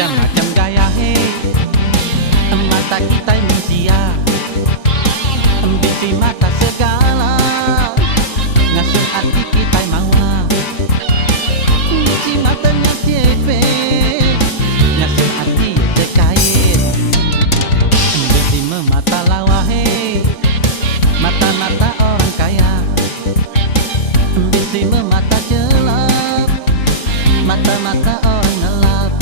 Macam-macam gaya mata kita manusia bisi mata segala ngasuh hati kita mawa bisi matanya cepe ngasuh hati terkait bisi memata lawa mata-mata orang kaya bisi memata jelap mata-mata orang ngelap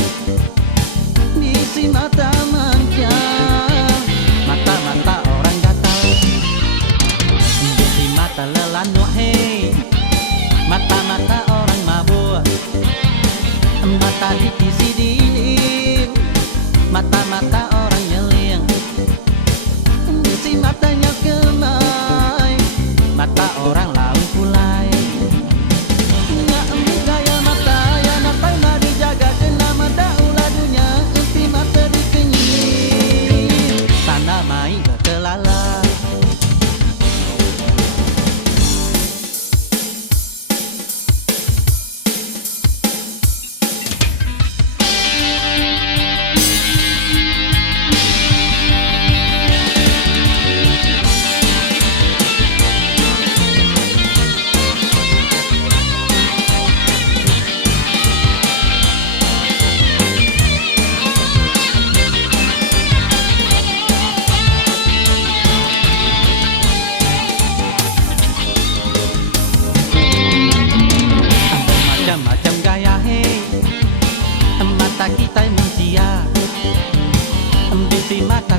bisi mata manja mata-mata orang gatal bisi mata lelandu mata-mata orang mabuk mata diisi dingin mata-mata orang nyeling bisi matanya kemai mata orang laung pulai nggak ambil gaya mata ya natal nggak dijaga kena mata uladunya inti mata dikenyit tanda mai berkelala. Macam gaya mata kita manusia bisi mata